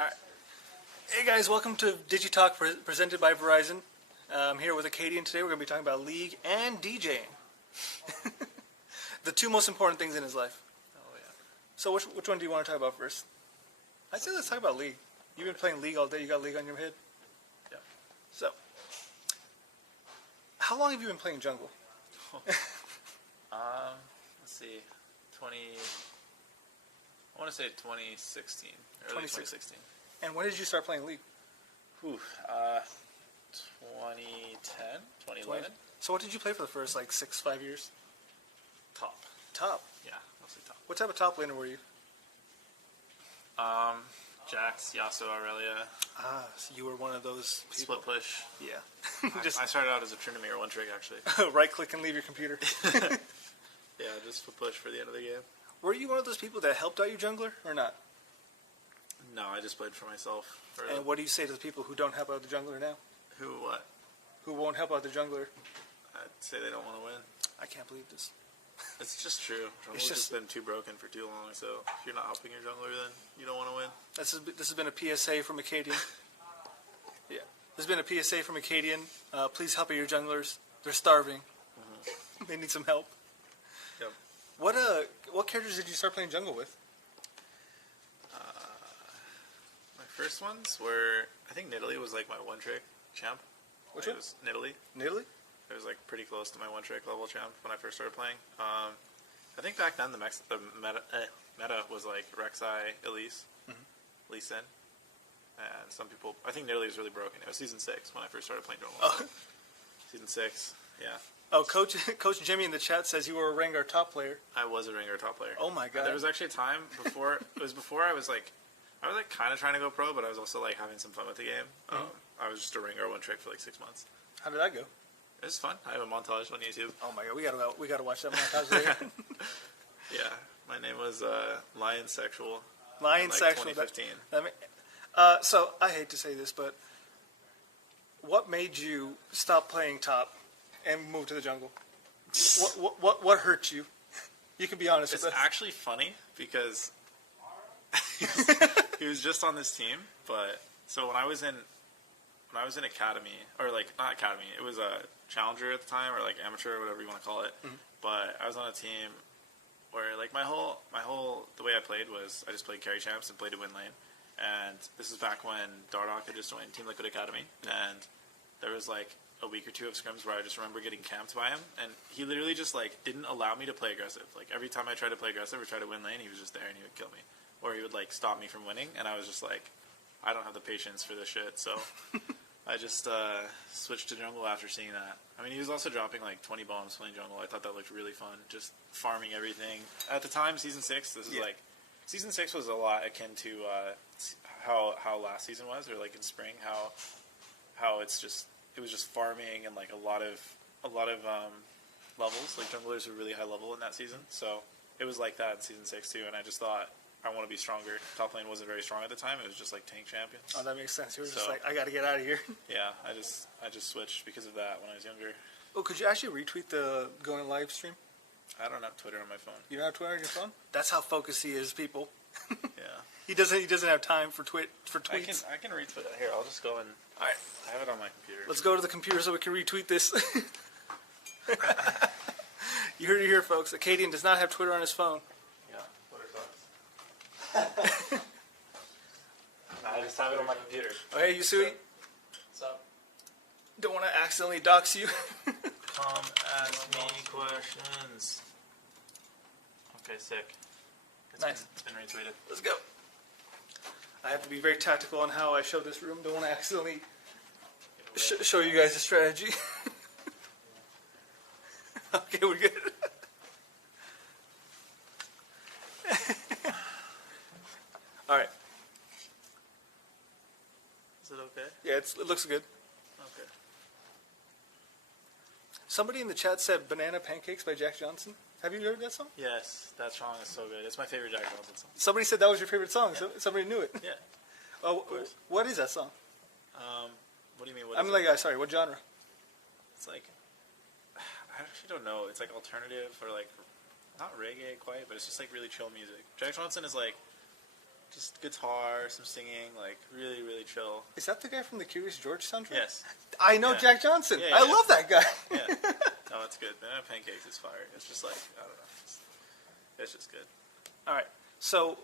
Alright. Hey guys, welcome to Digitalk presented by Verizon. I'm here with Akaadian today. We're going to be talking about League and DJing. The two most important things in his life. Oh yeah. So which one do you want to talk about first? I'd say let's talk about League. You've been playing League all day. You got League on your head? Yeah. So, how long have you been playing jungle? Let's see, I want to say 2016, early 2016. And when did you start playing League? 2010, 2011. So what did you play for the first, 5 years? Top. Top? Yeah, mostly top. What type of top laner were you? Jax, Yasuo, Aurelia. Ah, so you were one of those people. Split push. Yeah. I started out as a Tryndamere one trick, actually. Right click and leave your computer. Yeah, just split push for the end of the game. Were you one of those people that helped out your jungler, or not? No, I just played for myself. And what do you say to the people who don't help out the jungler now? Who, what? Who won't help out the jungler? I'd say they don't want to win. I can't believe this. It's just true. Jungler's just been too broken for too long, so if you're not helping your jungler, then you don't want to win. This has been a PSA from Akaadian. Yeah. This has been a PSA from Akaadian. Please help out your junglers. They're starving. Mm-hmm. They need some help. Yep. What characters did you start playing jungle with? My first ones were, I think Nidalee was like my one trick champ. Which one? It was Nidalee. Nidalee? It was like pretty close to my one trick level champ when I first started playing. I think back then the meta was like Rek'Sai, Elise, Lee Sin, and some people. I think Nidalee was really broken. It was season 6 when I first started playing jungle. Oh. Season 6, yeah. Oh, Coach Jimmy in the chat says you were a Rengar top player. I was a Rengar top player. Oh my god. There was actually a time before. It was before I was like kind of trying to go pro, but I was also like having some fun with the game. I was just a Rengar one trick for like 6 months. How did that go? It was fun. I have a montage on YouTube. Oh my god, we gotta watch that montage later. Yeah, my name was Lion Sexual. Lion Sexual. 2015. So I hate to say this, but what made you stop playing top and move to the jungle? What hurt you? You can be honest with us. It's actually funny because he was just on this team, but so when I was in academy, or like not academy, it was a challenger at the time, or like amateur, or whatever you want to call it. Mm-hmm. But I was on a team where like my whole the way I played was I just played carry champs and played to win lane. And this is back when Dardoch had just joined Team Liquid Academy, and there was like a week or two of scrims where I just remember getting camped by him, and he literally just like didn't allow me to play aggressive. Like every time I tried to play aggressive or try to win lane, he was just there and he would kill me, or he would like stop me from winning, and I was just like, I don't have the patience for this shit, so I just switched to jungle after seeing that. I mean, he was also dropping like 20 bombs playing jungle. I thought that looked really fun, just farming everything. At the time, Season 6, this is like, Season 6 was a lot akin to how last season was, or like in spring, how it was just farming and like a lot of levels. Like junglers were really high level in that season, so it was like that in Season 6 too, and I just thought, I want to be stronger. Top lane wasn't very strong at the time. It was just like tank champions. Oh, that makes sense. You were just like, I got to get out of here. Yeah, I just switched because of that when I was younger. Oh, could you actually retweet the going live stream? I don't have Twitter on my phone. You don't have Twitter on your phone? That's how focused he is, people. Yeah. He doesn't have time for tweets. I can retweet it. Here, I'll just go and. All right. I have it on my computer. Let's go to the computer so we can retweet this. You heard it here, folks. Akaadian does not have Twitter on his phone. I just have it on my computer. Oh, hey, Yusui. What's up? Don't want to accidentally dox you. Come ask me questions. Okay, sick. Nice. It's been retweeted. Let's go. I have to be very tactical on how I show this room. Don't want to accidentally show you guys the strategy. Okay, we're good. All right. Is it okay? Yeah, it looks good. Okay. Somebody in the chat said "Banana Pancakes" by Jack Johnson. Have you heard that song? Yes, that song is so good. It's my favorite Jack Johnson song. Somebody said that was your favorite song. Yeah. Somebody knew it. Yeah. Oh, what is that song? What do you mean? Sorry, what genre? It's like, I actually don't know. It's like alternative or like, not reggae quite, but it's just like really chill music. Jack Johnson is like just guitar, some singing, like really, really chill. Is that the guy from the Curious George soundtrack? Yes. I know Yeah. Jack Johnson. Yeah, I yeah. love that guy. Yeah. No, it's good. Banana Pancakes is fire. It's just like, I don't know. It's just good. All right. So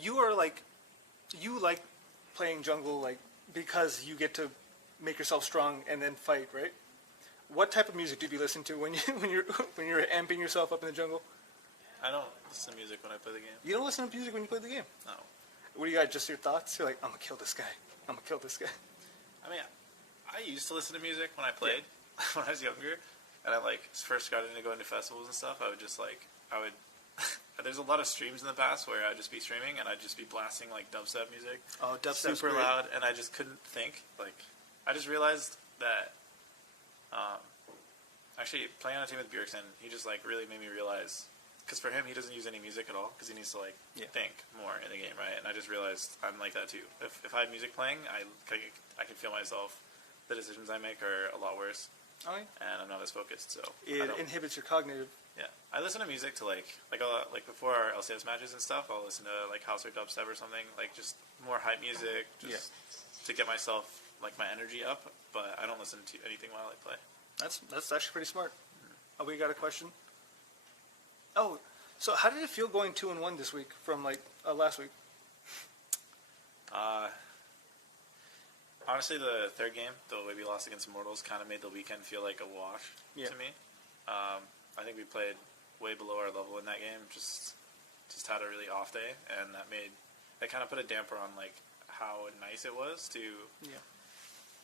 you are like, you like playing jungle like because you get to make yourself strong and then fight, right? What type of music do you listen to when you're amping yourself up in the jungle? I don't listen to music when I play the game. You don't listen to music when you play the game. No. What do you got? Just your thoughts? You're like, I'm gonna kill this guy. I'm gonna kill this guy. I mean, I used to listen to music when I played when I was younger, and I like first got into going to festivals and stuff. I would just like there's a lot of streams in the past where I'd just be streaming and I'd just be blasting like dubstep music. Oh, dubstep's super great. loud, and I just couldn't think. Like, I just realized that actually playing on a team with Bjergsen, he just like really made me realize, because for him he doesn't use any music at all because he needs to like think more in the game, right? And I just realized I'm like that too. If I have music playing, I can feel myself. The decisions I make are a lot worse, and I'm not as focused. So it inhibits your cognitive. Yeah, I listen to music to like before our LCS matches and stuff. I'll listen to like house or dubstep or something, like just more hype music, just to get myself like my energy up. But I don't listen to anything while I play. That's actually pretty smart. Oh, we got a question. Oh, so how did it feel going 2-1 this week from like last week? Honestly, the third game, the way we lost against Immortals, kind of made the weekend feel like a wash to me. I think we played way below our level in that game. Just had a really off day, and that kind of put a damper on like how nice it was to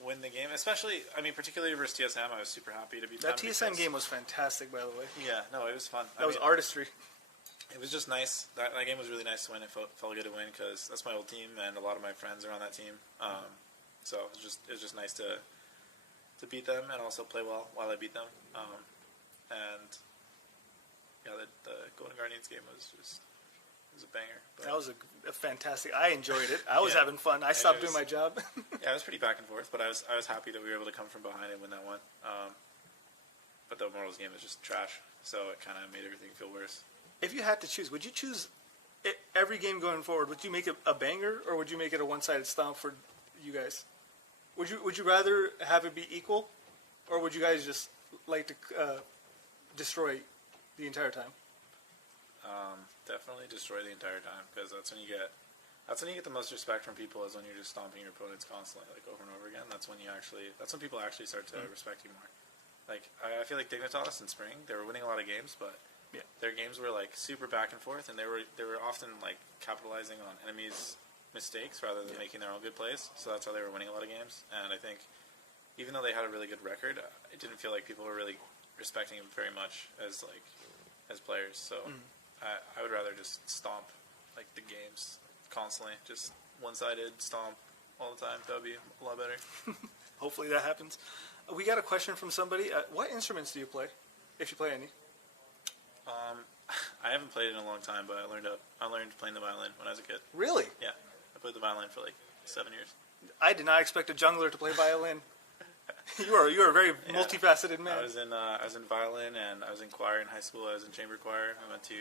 win the game. Especially, I mean, particularly versus TSM, I was super happy to beat them. That TSM game was fantastic, by the way. Yeah, no, it was fun. That was artistry. It was just nice. That game was really nice to win. It felt good to win because that's my old team, and a lot of my friends are on that team. So it was just nice to beat them and also play well while I beat them. And yeah, the Golden Guardians game was a banger. But that was a fantastic. I enjoyed it. I was having fun. I stopped doing my job. Yeah, it was pretty back and forth, but I was happy that we were able to come from behind and win that one. But the Immortals game was just trash, so it kind of made everything feel worse. If you had to choose, would you choose every game going forward? Would you make it a banger, or would you make it a one-sided stomp for you guys? Would you rather have it be equal, or would you guys just like to destroy the entire time? Definitely destroy the entire time, because that's when you get the most respect from people, is when you're just stomping your opponents constantly, like over and over again. That's when people actually start to respect you more. Like I feel like Dignitas in spring, they were winning a lot of games, but their games were like super back and forth, and they were often like capitalizing on enemies' mistakes rather than making their own good plays. So that's how they were winning a lot of games. And I think even though they had a really good record, it didn't feel like people were really respecting them very much as players. So I would rather just stomp like the games constantly, just one-sided stomp all the time. That would be a lot better. Hopefully that happens. We got a question from somebody. What instruments do you play, if you play any? I haven't played in a long time, but I learned playing the violin when I was a kid. Really? Yeah, I played the violin for like 7 years. I did not expect a jungler to play violin. You are a very multifaceted man. I was in violin, and I was in choir in high school. I was in chamber choir. I went to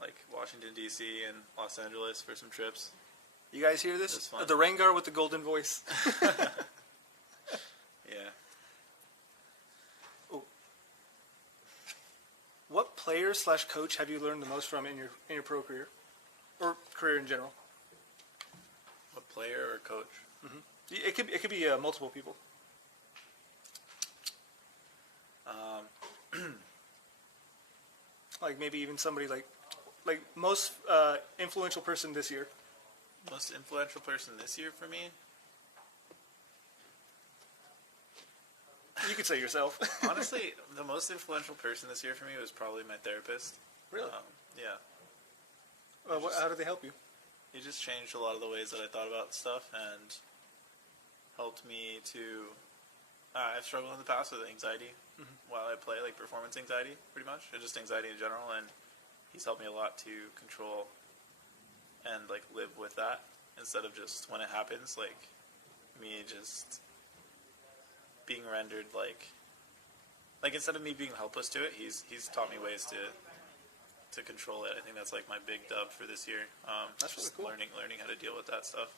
like Washington D.C. and Los Angeles for some trips. You guys hear this? It was fun. The Rengar with the golden voice. Yeah. Ooh. What player / coach have you learned the most from in your pro career, or career in general? What player or coach? Mm-hmm. It could be multiple people. Like maybe even somebody like most influential person this year. Most influential person this year for me? You could say yourself. Honestly, the most influential person this year for me was probably my therapist. Really? Yeah. How did they help you? He just changed a lot of the ways that I thought about stuff and helped me to... I've struggled in the past with anxiety while I play, like performance anxiety, pretty much, or just anxiety in general, and he's helped me a lot to control and like live with that instead of just when it happens, like me just being rendered like instead of me being helpless to it, he's taught me ways to to control it. I think that's like my big dub for this year. That's really just cool. learning how to deal with that stuff.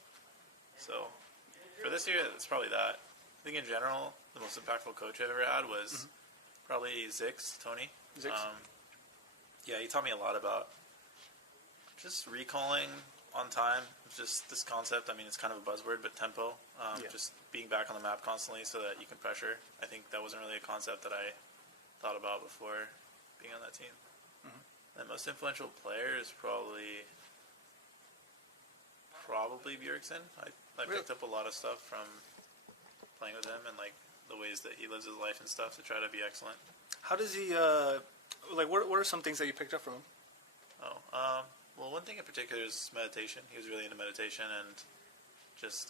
So for this year, it's probably that. I think in general, the most impactful coach I've ever had was probably Tony. Zix? Yeah, he taught me a lot about just recalling on time. Just this concept. I mean, it's kind of a buzzword, but tempo. Just being back on the map constantly so that you can pressure. I think that wasn't really a concept that I thought about before being on that team. The most influential player is probably Bjergsen. I picked up a lot of stuff from playing with him and like the ways that he lives his life and stuff to try to be excellent. How does he, what are some things that you picked up from him? Well, one thing in particular is meditation. He was really into meditation and just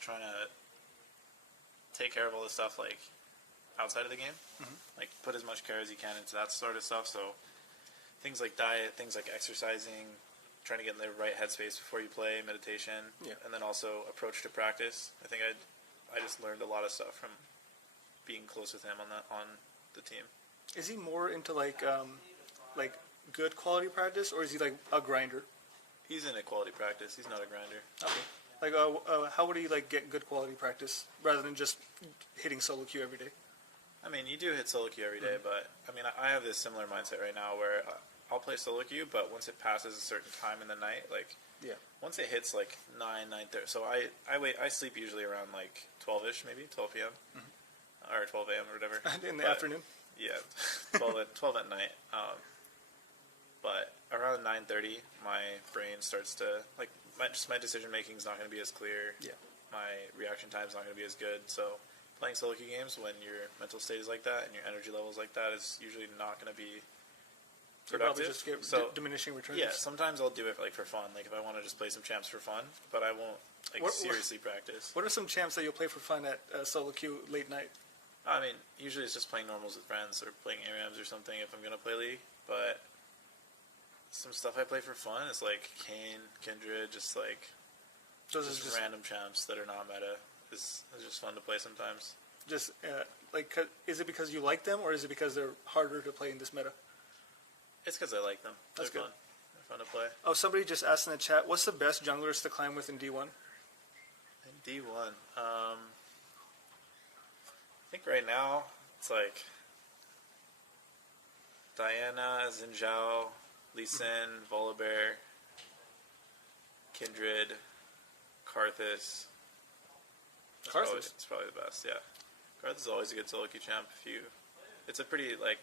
trying to take care of all the stuff like outside of the game, like put as much care as you can into that sort of stuff. So things like diet, things like exercising, trying to get in the right headspace before you play, meditation, and then also approach to practice. I think I just learned a lot of stuff from being close with him on the team. Is he more into like good quality practice, or is he like a grinder? He's in a quality practice. He's not a grinder. Okay. Like, how would he like get good quality practice rather than just hitting solo queue every day? I mean, you do hit solo queue every day, but I mean, I have this similar mindset right now where I'll play solo queue, but once it passes a certain time in the night, like once it hits like 9:30, so I sleep usually around like 12ish, maybe 12 p.m. Or 12 a.m. or whatever In the afternoon. Yeah, 12 at night. But around 9:30, my brain starts to like my decision making is not going to be as clear. Yeah. My reaction time is not going to be as good. So playing solo queue games when your mental state is like that and your energy level is like that is usually not going to be productive. Probably just get diminishing returns. Yeah, sometimes I'll do it like for fun, like if I want to just play some champs for fun, but I won't seriously practice. What are some champs that you'll play for fun at solo queue late night? I mean, usually it's just playing normals with friends or playing ARAMs or something if I'm going to play League, but some stuff I play for fun is like Kane, Kindred, just random champs that are not meta. It's just fun to play sometimes. Just is it because you like them, or is it because they're harder to play in this meta? It's because I like them. That's They're good. fun. They're fun to play. Oh, somebody just asked in the chat, what's the best junglers to climb with in D1? In D1, I think right now it's like Diana, Xin Zhao, Lee Sin, Volibear, Kindred, Karthus. Karthus? It's probably the best, yeah. Karthus is always a good solo queue champ. It's a pretty like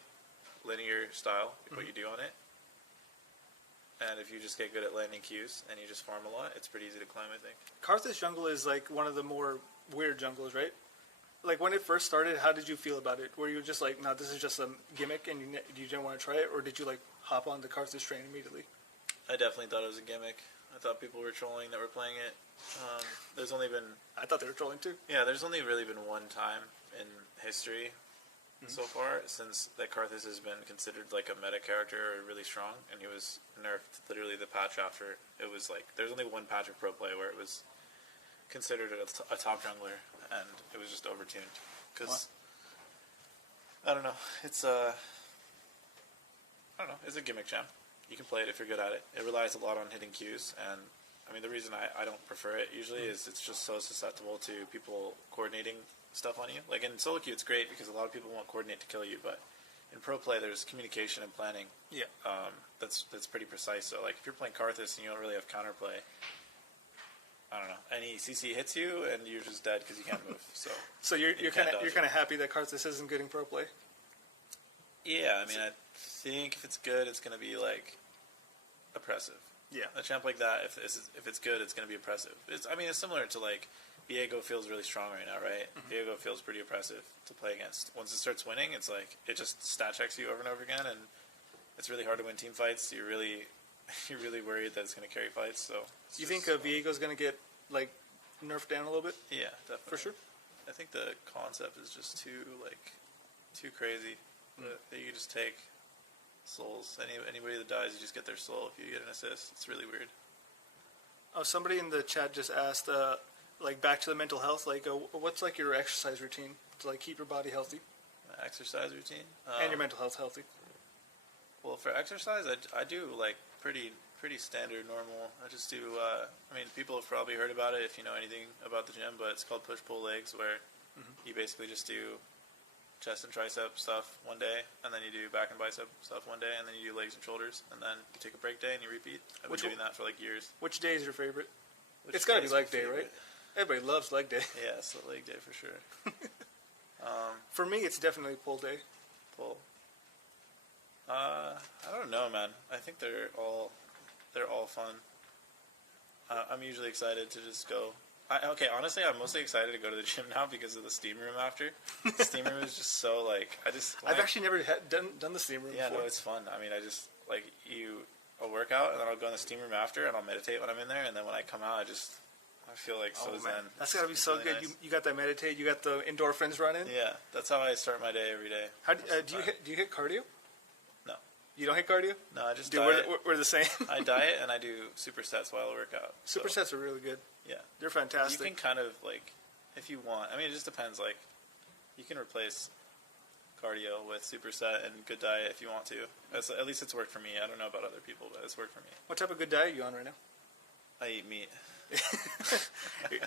linear style, what you do on it. And if you just get good at landing queues and you just farm a lot, it's pretty easy to climb, I think. Karthus jungle is like one of the more weird jungles, right? Like when it first started, how did you feel about it? Were you just like, no, this is just a gimmick and you didn't want to try it? Or did you like hop on the Karthus train immediately? I definitely thought it was a gimmick. I thought people were trolling that were playing it. There's only been... I thought they were trolling too. Yeah, there's only really been one time in history so far since that Karthus has been considered like a meta character or really strong, and he was nerfed literally the patch after. It was like, there's only one patch of Pro Play where it was considered a top jungler, and it was just overtuned. Because, I don't know, it's a gimmick champ. You can play it if you're good at it. It relies a lot on hitting Qs, and I mean, the reason I don't prefer it usually is it's just so susceptible to people coordinating stuff on you. Like in solo queue, it's great because a lot of people won't coordinate to kill you, but in pro play, there's communication and planning. Yeah. That's pretty precise. So like if you're playing Karthus and you don't really have counterplay, I don't know, any CC hits you and you're just dead because you can't move. So you're kind of happy that Karthus isn't getting pro play. Yeah, I mean, I think if it's good, it's going to be like oppressive. Yeah. A champ like that, if it's good, it's going to be oppressive. It's similar to like Viego feels really strong right now, right? Viego feels pretty oppressive to play against. Once it starts winning, it's like it just stat checks you over and over again, and it's really hard to win team fights. You're really worried that it's going to carry fights. So you think Viego's going to get like nerfed down a little bit? Yeah, definitely. For sure. I think the concept is just too crazy that you just take souls. Anybody that dies, you just get their soul if you get an assist. It's really weird. Oh, somebody in the chat just asked, like back to the mental health. Like, what's like your exercise routine to like keep your body healthy My exercise routine and your mental health healthy? Well, for exercise, I do like pretty standard, normal. I just do. I mean, people have probably heard about it if you know anything about the gym, but it's called push pull legs, where you basically just do chest and tricep stuff one day, and then you do back and bicep stuff one day, and then you do legs and shoulders, and then you take a break day and you repeat. I've been doing that for like years. Which day is your favorite? It's got to be leg day, right? Everybody loves leg day. Yeah, it's the leg day for sure. For me, it's definitely pull day. Pull. I don't know, man. I think they're all fun. I'm usually excited to just go. Honestly, I'm mostly excited to go to the gym now because of the steam room after. The steam room is just so like I've actually never done the steam room. Yeah, before. no, it's fun. I mean, I just like I'll work out and then I'll go in the steam room after and I'll meditate when I'm in there, and then when I come out, I feel like so zen. That's gotta be so really good. Nice. You got that meditate. You got the endorphins running. Yeah, that's how I start my day every day. How do you hit cardio? No. You don't hit cardio? No, I just Dude, diet. we're the same. I diet and I do supersets while I work out. Supersets are really good. Yeah. They're fantastic. You can kind of like, if you want. I mean, it just depends. Like, you can replace cardio with superset and good diet if you want to. At least it's worked for me. I don't know about other people, but it's worked for me. What type of good diet are you on right now? I eat meat.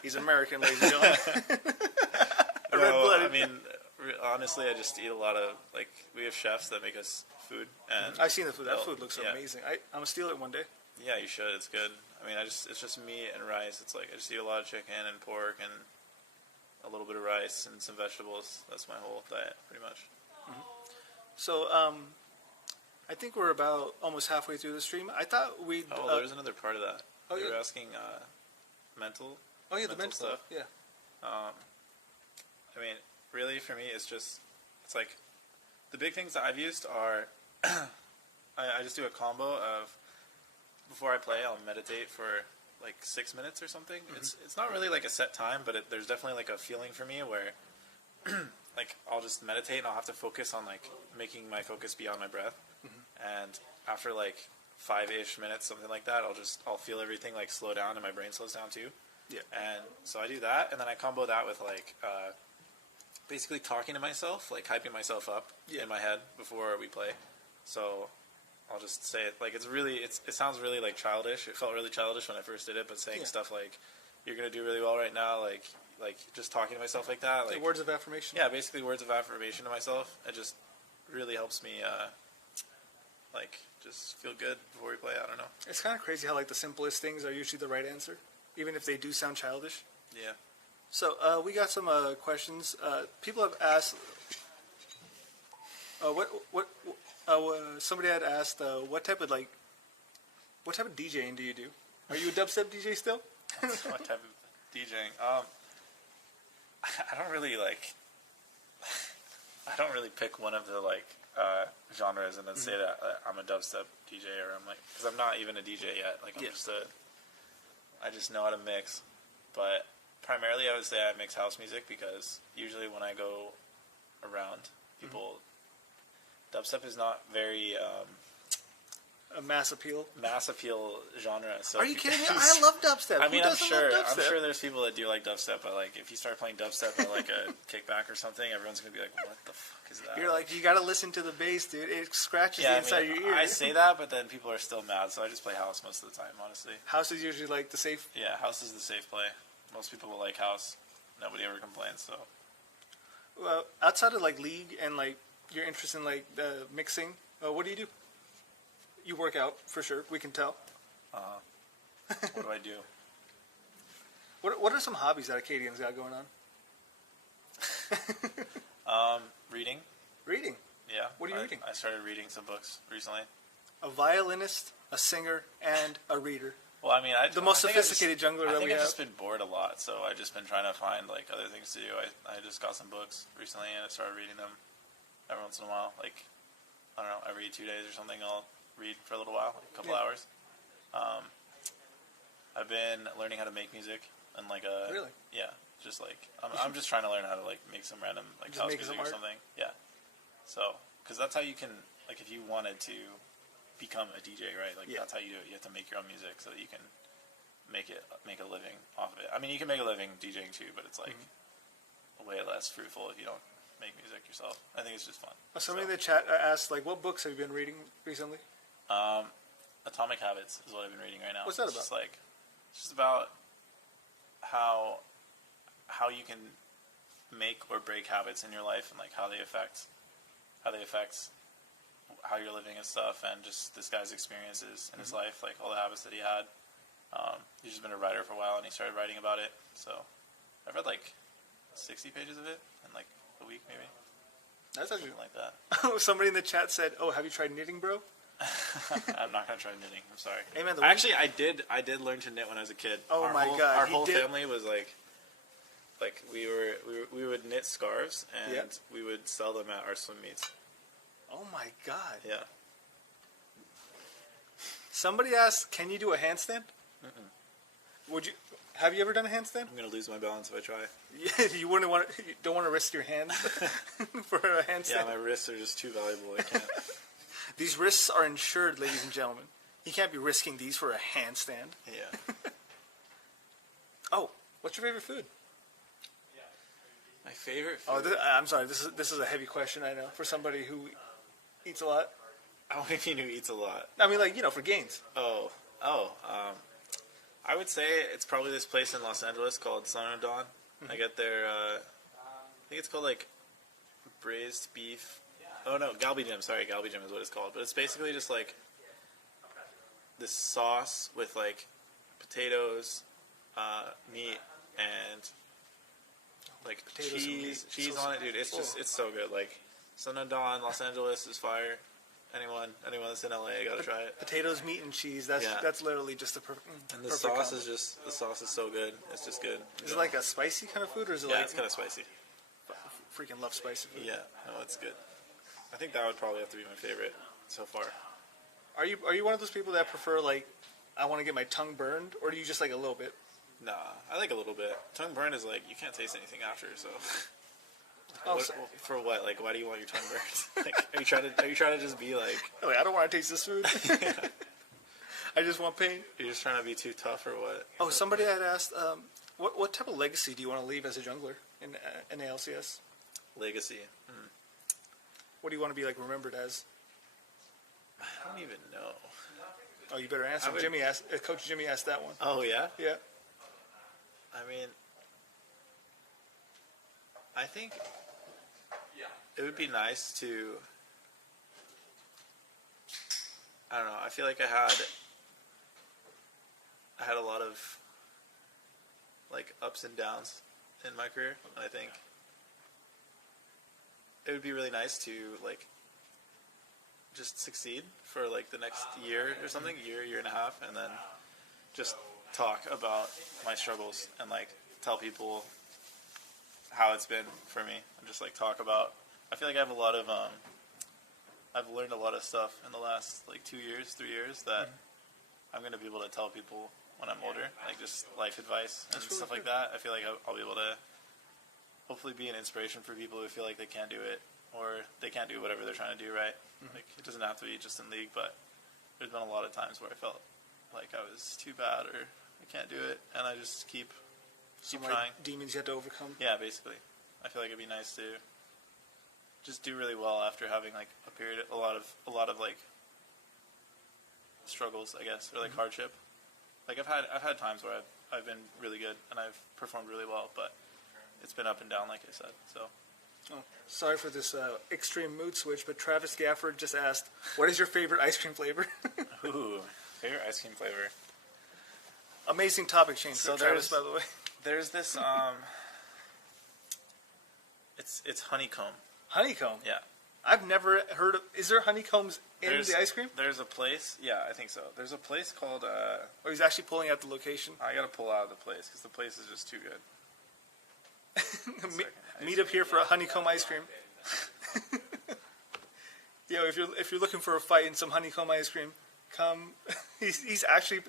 He's American, ladies and gentlemen. I mean, honestly, I just eat a lot of, like, we have chefs that make us food. And I've seen the food. That food looks amazing. I'm going to steal it one day. Yeah, you should. It's good. I mean, it's just meat and rice. It's like, I just eat a lot of chicken and pork and a little bit of rice and some vegetables. That's my whole diet, pretty much. Mm-hmm. So, I think we're about almost halfway through the stream. I thought we'd... there's another part of that. Oh, you were asking mental. Oh, yeah, the mental stuff. Yeah. I mean, really, for me, it's like, the big things that I've used are, I just do a combo of, before I play, I'll meditate for like 6 minutes or something. Mm-hmm. It's not really like a set time, but there's definitely like a feeling for me where, like, I'll just meditate and I'll have to focus on like making my focus be on my breath. Mm-hmm. And after like 5-ish minutes, something like that, I'll feel everything like slow down and my brain slows down too. Yeah. And so I do that, and then I combo that with like basically talking to myself, like hyping myself up in my head before we play. So I'll just say it like it sounds really like childish. It felt really childish when I first did it, but saying stuff like, "You're gonna do really well right now," like just talking to myself like that, like words of affirmation. Yeah, basically words of affirmation to myself. It just really helps me like just feel good before we play. I don't know. It's kind of crazy how like the simplest things are usually the right answer, even if they do sound childish. Yeah. So we got some questions. People have asked. Somebody had asked what type of DJing do you do? Are you a dubstep DJ still? What type of DJing? I don't really pick one of the genres and then say that I'm a dubstep DJ, or I'm like, because I'm not even a DJ yet. Like I just know how to mix, but primarily I would say I mix house music because usually when I go around people, dubstep is not very a mass appeal genre. So are you kidding me? I love dubstep. I mean, I'm sure there's people that do like dubstep, but like if you start playing dubstep at like a kickback or something, everyone's gonna be like, "What the fuck is that?" You're like, you gotta listen to the bass, dude. It scratches the inside of your ear. I say that, but then people are still mad, so I just play house most of the time, honestly. House is usually like the safe. Yeah, house is the safe play. Most people will like house. Nobody ever complains. So, well, outside of like league and like your interest in like the mixing, what do you do? You work out for sure. We can tell. What do I do? What are some hobbies that Akaadians got going on? Reading. Reading. Yeah. What are you reading? I started reading some books recently. A violinist, a singer, and a reader. Well, I mean, the most sophisticated jungler that we have. I've just been bored a lot, so I've just been trying to find like other things to do. I just got some books recently, and I started reading them every once in a while. Like, I don't know, every 2 days or something, I'll read for a little while, like a couple hours. I've been learning how to make music and like a really just like I'm just trying to learn how to like make some random like house music or something. Yeah. So because that's how you can like if you wanted to become a DJ, right? Like that's how you do it. You have to make your own music so that you can make a living off of it. I mean, you can make a living DJing too, but it's like way less fruitful if you don't make music yourself. I think it's just fun. Somebody in the chat asked, like, what books have you been reading recently? Atomic Habits is what I've been reading right now. What's that about? It's just about how you can make or break habits in your life, and like how they affect how you're living and stuff, and just this guy's experiences in his life, like all the habits that he had. He's just been a writer for a while, and he started writing about it. So I've read like 60 pages of it in like a week, maybe. That's actually Something like that. Somebody in the chat said, "Oh, have you tried knitting, bro?" I'm not gonna try knitting. I'm sorry. Hey, man, Actually, I did learn to knit when I was a kid. Oh our my whole, God, Our he whole did? family was like we would knit scarves, and we would sell them at our swim meets. Oh my God. Yeah. Somebody asked, "Can you do a handstand?" Would you? Have you ever done a handstand? I'm gonna lose my balance if I try. Yeah, you wouldn't want to. You don't want to risk your hand for a handstand. Yeah, my wrists are just too valuable. I can't. These wrists are insured, ladies and gentlemen. You can't be risking these for a handstand. Yeah. Oh, what's your favorite food? My favorite food. Oh, I'm sorry. This is a heavy question. I know for somebody who eats a lot. I don't think you who eats a lot. I mean, like, for gains. I would say it's probably this place in Los Angeles called Sun and Dawn. I get their, I think it's called like braised beef. Oh no, Galbi Jim. Sorry, Galbi Jim is what it's called. But it's basically just like this sauce with like potatoes, meat, and like Potatoes and meat. cheese So on it, dude. It's just it's so good. Like Sun and Dawn, Los Angeles is fire. Anyone that's in LA, gotta try it. Potatoes, meat, and cheese. That's literally just the perfect. And the perfect sauce combo. the sauce is so good. It's just good. Is it like a spicy kind of food, or is it Yeah, like? it's kind of spicy. Freaking love spicy food. Yeah, no, it's good. I think that would probably have to be my favorite so far. Are you one of those people that prefer like, I want to get my tongue burned, or do you just like a little bit? Nah, I like a little bit. Tongue burn is like you can't taste anything after, so. Oh, For what? Like, why do you want your tongue burned? Like, are you trying to just be like? I don't want to taste this food. I just want pain. You're just trying to be too tough, or what? Oh, somebody had asked, what type of legacy do you want to leave as a jungler in ALCS? Legacy. What do you want to be like remembered as? I don't even know. Oh, you better answer. Coach Jimmy asked that one. Oh yeah. Yeah. I mean, I think it would be nice to. I don't know. I feel like I had a lot of like ups and downs in my career, and I think it would be really nice to like just succeed for like the next year or something, year and a half, and then just talk about my struggles and like tell people how it's been for me, and just like talk about. I feel like I have a lot of I've learned a lot of stuff in the last like 3 years that I'm gonna be able to tell people when I'm older, like just life advice and stuff like that. I feel like I'll be able to hopefully be an inspiration for people who feel like they can't do it, or they can't do whatever they're trying to do right. Like it doesn't have to be just in league, but there's been a lot of times where I felt like I was too bad or I can't do it, and I just keep trying. Like demons you had to overcome. Yeah, basically. I feel like it'd be nice to just do really well after having like a lot of like struggles, I guess, or like hardship. Like I've had times where I've been really good and I've performed really well, but it's been up and down, like I said. So. Oh, sorry for this extreme mood switch, but Travis Gafford just asked, "What is your favorite ice cream flavor?" Ooh, favorite ice cream flavor. Amazing topic change, So Travis, by the way. There's this it's honeycomb. Honeycomb. Yeah. I've never heard of. Is there honeycombs in There's the ice cream? There's a place. Yeah, I think so. There's a place called. Or he's actually pulling out the location. I gotta pull out of the place because the place is just too good. Meet up here for a honeycomb ice cream. Yo, if you're looking for a fight and some honeycomb ice cream, come. He's actually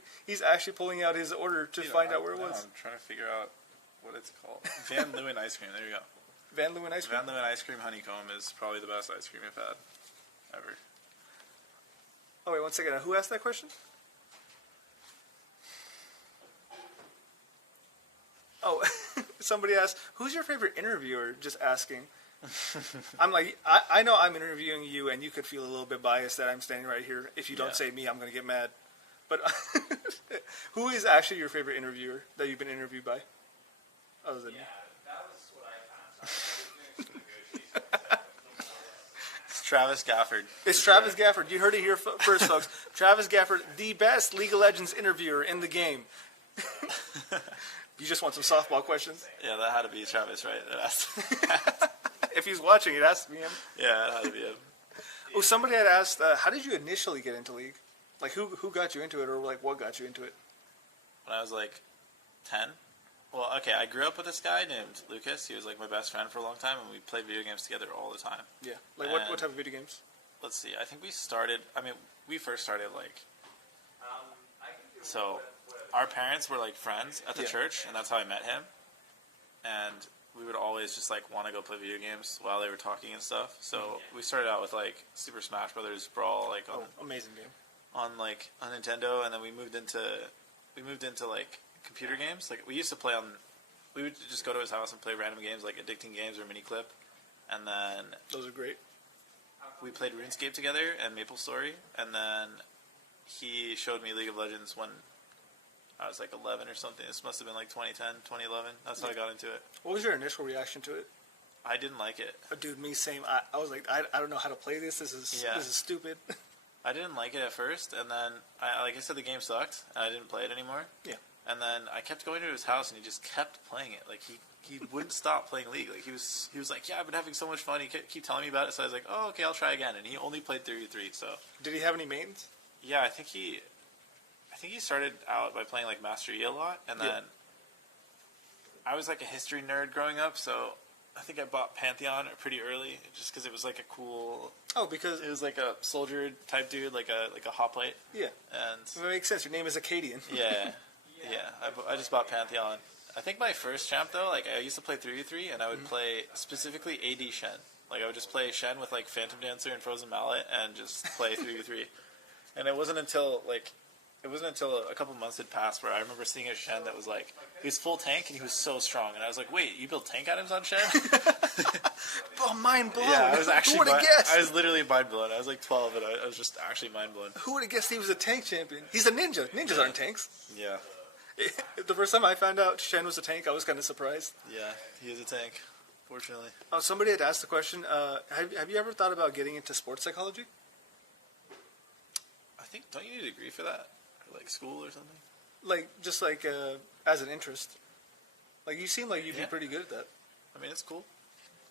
pulling out his order to find out where it was. I'm trying to figure out what it's called. Van Leeuwen ice cream. There you go. Van Leeuwen ice cream. Van Leeuwen ice cream honeycomb is probably the best ice cream I've had ever. Oh wait, one second. Who asked that question? Oh, somebody asked, "Who's your favorite interviewer?" Just asking. I'm like, I know I'm interviewing you, and you could feel a little bit biased that I'm standing right here. If you don't say me, I'm going to get mad. But who is actually your favorite interviewer that you've been interviewed by? Other than me. That was what I found. It's Travis Gafford. It's Travis Gafford. You heard it here first, folks. Travis Gafford, the best League of Legends interviewer in the game. You just want some softball questions? Yeah, that had to be Travis, right? If he's watching, it has to be him. Yeah, it had to be him. Oh, somebody had asked, how did you initially get into League? Like, who got you into it, or like what got you into it? When I was like 10. Well, okay, I grew up with this guy named Lucas. He was like my best friend for a long time, and we played video games together all the time. Yeah. Like, what type of video games? Let's see. I think we first started like. So, our parents were like friends at the church, and that's how I met him. And we would always just like want to go play video games while they were talking and stuff. So we started out with like Super Smash Brothers Brawl, like on Amazing game. on Nintendo, and then we moved into like computer games. Like we used to play on. We would just go to his house and play random games like Addicting Games or Miniclip, and then Those are great. we played RuneScape together and MapleStory, and then he showed me League of Legends when I was like 11 or something. This must have been like 2010, 2011. That's how I got into it. What was your initial reaction to it? I didn't like it. Dude, me same. I was like, I don't know how to play this. This is stupid. I didn't like it at first, and then, like I said, the game sucked, and I didn't play it anymore. Yeah. And then I kept going to his house, and he just kept playing it. Like, he wouldn't stop playing League. Like, he was like, yeah, I've been having so much fun. He kept telling me about it, so I was like, oh, okay, I'll try again. And he only played 3v3, so. Did he have any mains? Yeah, I think he started out by playing, like, Master Yi a lot, and then I was, like, a history nerd growing up, so I think I bought Pantheon pretty early, just because it was, like, a cool... Oh, because... It was, like, a soldier-type dude, like a hoplite. Yeah. And... That makes sense. Your name is Akaadian. Yeah. Yeah, I just bought Pantheon. I think my first champ, though, like, I used to play 3v3, and I would play specifically AD Shen. Like, I would just play Shen with, like, Phantom Dancer and Frozen Mallet and just play 3v3. And it wasn't until a couple months had passed where I remember seeing a Shen that was, like, he was full tank, and he was so strong. And I was like, wait, you build tank items on Shen? Oh, mind blown. Yeah, I was actually... Who would have guessed? I was literally mind blown. I was, like, 12, and I was just actually mind blown. Who would have guessed he was a tank champion? He's a ninja. Ninjas aren't tanks. Yeah. The first time I found out Shen was a tank, I was kind of surprised. Yeah, he is a tank, fortunately. Oh, somebody had asked the question, have you ever thought about getting into sports psychology? I think, don't you need a degree for that? Or, like, school or something? Like, just like as an interest. Like, you seem like you'd be pretty good at that. I mean, it's cool.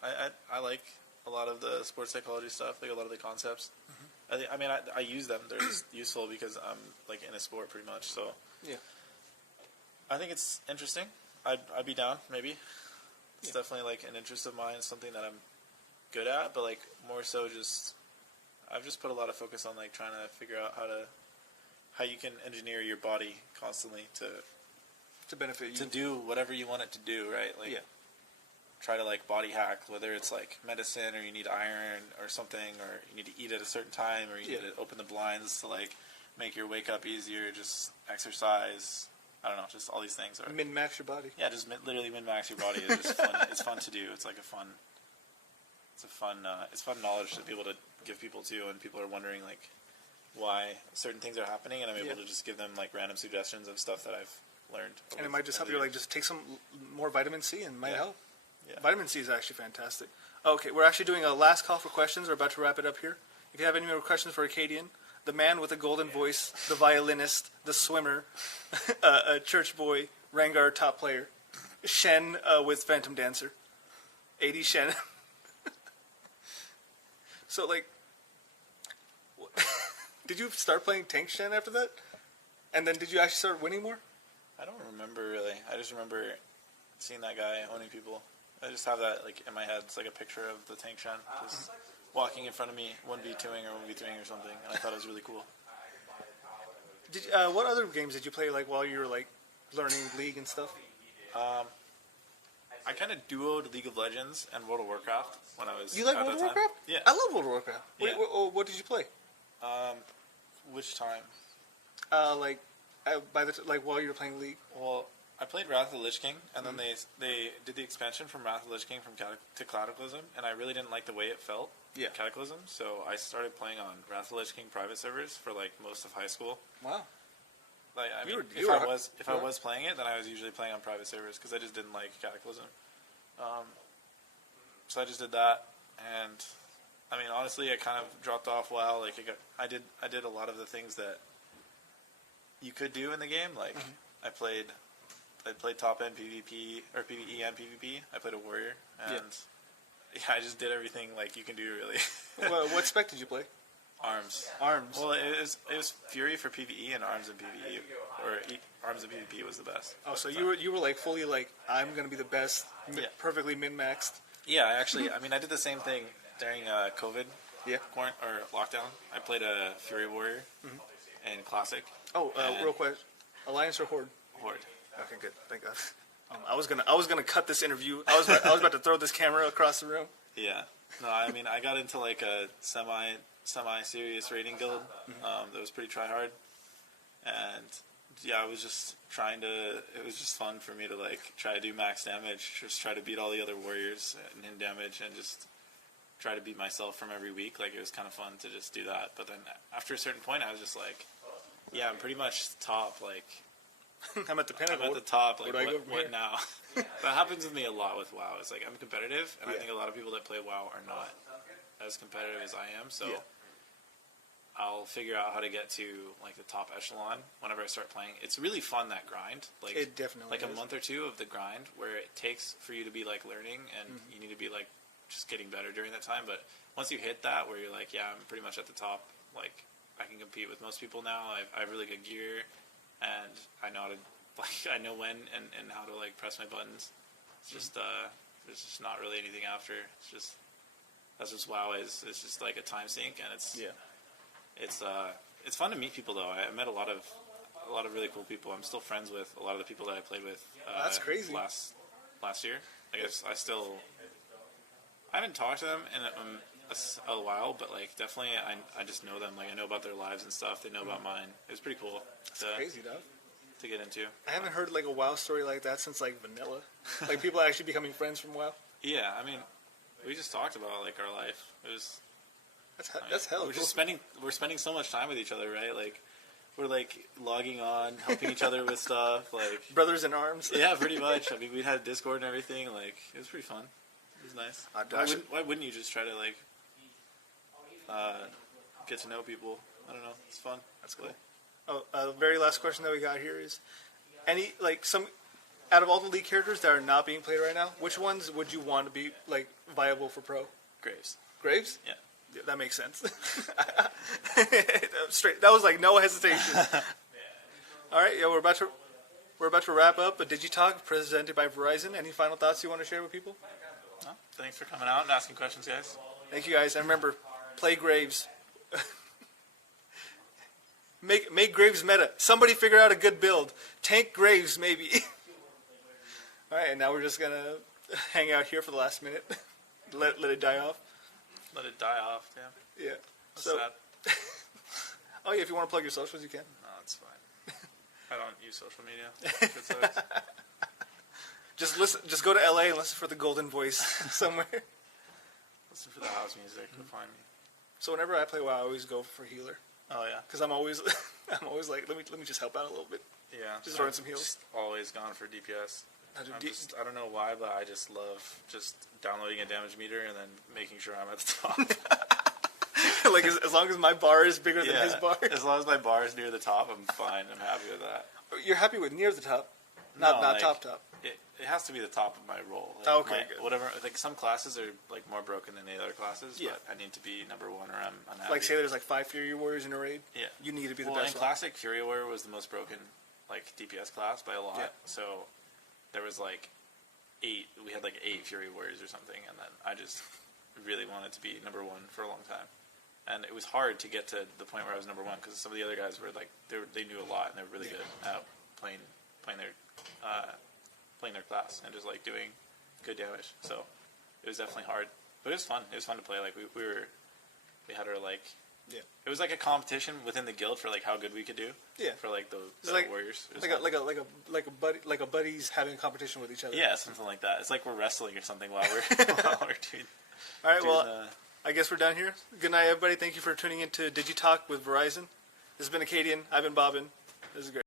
I like a lot of the sports psychology stuff, like a lot of the concepts. I mean, I use them. They're just useful because I'm, like, in a sport pretty much, so... Yeah. I think it's interesting. I'd be down, maybe. It's definitely, like, an interest of mine, something that I'm good at, but, like, more so just... I've just put a lot of focus on, like, trying to figure out how you can engineer your body constantly To benefit you. to do whatever you want it to do, right? Like, try to, like, body hack, whether it's, like, medicine or you need iron or something, or you need to eat at a certain time, or you need to open the blinds to, like, make your wake up easier, just exercise... I don't know, just all these things are... Min-max your body. Yeah, just literally min-max your body. It's just fun. It's fun to do. It's like it's fun knowledge to be able to give people too, and people are wondering, like, why certain things are happening, and I'm able to just give them, like, random suggestions of stuff that I've learned. And it might just help you, like, just take some more vitamin C and it might help. Yeah. Vitamin C is actually fantastic. Okay, we're actually doing a last call for questions. We're about to wrap it up here. If you have any more questions for Akaadian, the man with the golden voice, the violinist, the swimmer, a church boy, Rengar top player, Shen with Phantom Dancer, 80 Shen. So, like, did you start playing Tank Shen after that? And then did you actually start winning more? I don't remember, really. I just remember seeing that guy owning people. I just have that, like, in my head. It's like a picture of the Tank Shen just walking in front of me, 1v2ing or 1v3ing or something, and I thought it was really cool. What other games did you play, like, while you were, like, learning League and stuff? I kind of duoed League of Legends and World of Warcraft when I was... You like at World of that time. Warcraft? Yeah. I love World of Warcraft. Yeah. What did you play? Which time? Like, while you were playing League? Well, I played Wrath of the Lich King, and then they did the expansion from Wrath of the Lich King to Cataclysm, and I really didn't like the way it felt. Yeah. Cataclysm. So I started playing on Wrath of the Lich King private servers for like most of high school. Wow. Like I mean, You if I was playing it, then I was usually playing on private servers because I just didn't like Cataclysm. So I just did that, and I mean, honestly, I kind of dropped off WoW. Like I did a lot of the things that you could do in the game. Like I played top end PvP or PvE and PvP. I played a warrior, and I just did everything like you can do really. Well, what spec did you play? Arms. Well, it was Fury for PvE and Arms and PvE, Arms and PvP was the best. Oh, so you were like fully like I'm gonna be the best, perfectly min-maxed. Yeah, I mean, I did the same thing during COVID. Yeah. Or lockdown. I played a Fury Warrior in Classic. Oh, real quick, Alliance or Horde? Horde. Okay, good. Thank God. I was gonna cut this interview. I was about to throw this camera across the room. Yeah. No, I mean, I got into like a semi-serious raiding guild that was pretty try-hard. And yeah, I was just it was just fun for me to like try to do max damage, just try to beat all the other warriors in damage, and just try to beat myself from every week. Like, it was kind of fun to just do that. But then after a certain point, I was just like, yeah, I'm pretty much top. Like, I'm at the pinnacle. I'm at the top. Like, Where do I go from what here? now? That happens with me a lot with WoW. It's like I'm competitive, and I Yeah. think a lot of people that play WoW are not as competitive as I am. So Yeah. I'll figure out how to get to like the top echelon whenever I start playing. It's really fun, that grind. Like, It definitely like a is. month or two of the grind where it takes for you to be like learning, and you need to be like just getting better during that time. But once you hit that, where you're like, yeah, I'm pretty much at the top. Like, I can compete with most people now. I have really good gear, and I know how to I know when and how to like press my buttons. It's just there's just not really anything after. It's just that's just WoW is. It's just like a time sink, and it's fun to meet people though. I met a lot of really cool people. I'm still friends with a lot of the people that I played with. That's crazy. Last year, I guess I haven't talked to them in a while, but like definitely I just know them. Like, I know about their lives and stuff. They know about mine. It was pretty cool. That's crazy, dog. To get into. I haven't heard like a WoW story like that since like vanilla. Like, people actually becoming friends from WoW. Yeah, I mean, we just talked about like our life. It was That's hell. we're spending so much time with each other, right? Like, we're like logging on, helping each other with stuff, like Brothers in arms. yeah, pretty much. I mean, we had Discord and everything. Like, it was pretty fun. It was nice. Why wouldn't you just try to like get to know people? I don't know. It's fun. That's cool. Oh, the very last question that we got here is, out of all the League characters that are not being played right now, which ones would you want to be like viable for pro? Graves. Graves? Yeah. Yeah, that makes sense. Straight. That was like no hesitation. All right, yeah, we're about to wrap up. But Digitalk, presented by Verizon. Any final thoughts you want to share with people? No, thanks for coming out and asking questions, guys. Thank you, guys. And remember, play Graves. Make Graves meta. Somebody figure out a good build. Tank Graves, maybe. All right, and now we're just gonna hang out here for the last minute. Let it die off. Let it die off, damn. Yeah. That's sad. Oh yeah, if you want to plug your socials, you can. No, it's fine. I don't use social media. It sucks. Just listen. Just go to LA and listen for the Golden Voice somewhere. Listen for the house music. You'll find me. So whenever I play WoW, I always go for healer Oh yeah. because I'm always like, let me just help out a little bit. Yeah. Just throwing some heals. Just always gone for DPS. I do I don't know why, but I just love just downloading a damage meter and then making sure I'm at the top. like as long as my bar is bigger than his bar. As long as my bar is near the top, I'm fine. I'm happy with that. You're happy with near the top, not like, top. It has to be the top of my role. Like, Okay, good. Whatever. Like, some classes are like more broken than the other classes. Yeah. But I need to be number one, or I'm unhappy. Like, say there's like 5 Fury Warriors in a raid. Yeah. You need to be the Well, in best one. Classic, Fury Warrior was the most broken, like, DPS class by a lot. Yeah. So there was like 8. We had like 8 Fury Warriors or something, and then I just really wanted to be number one for a long time. And it was hard to get to the point where I was number one because some of the other guys were like they knew a lot and they were really good at playing their class and just like doing good damage. So it was definitely hard, but it was fun. It was fun to play. Like we had our like Yeah. It was like a competition within the guild for like how good we could do. Yeah. For like the like- warriors. It was Like a buddies having a competition with each other. yeah, something like that. It's like we're wrestling or something while we're doing. All right. Well, doing, I guess we're done here. Good night, everybody. Thank you for tuning in to DigiTalk with Verizon. This has been Akaadian. I've been Bobbin. This is great.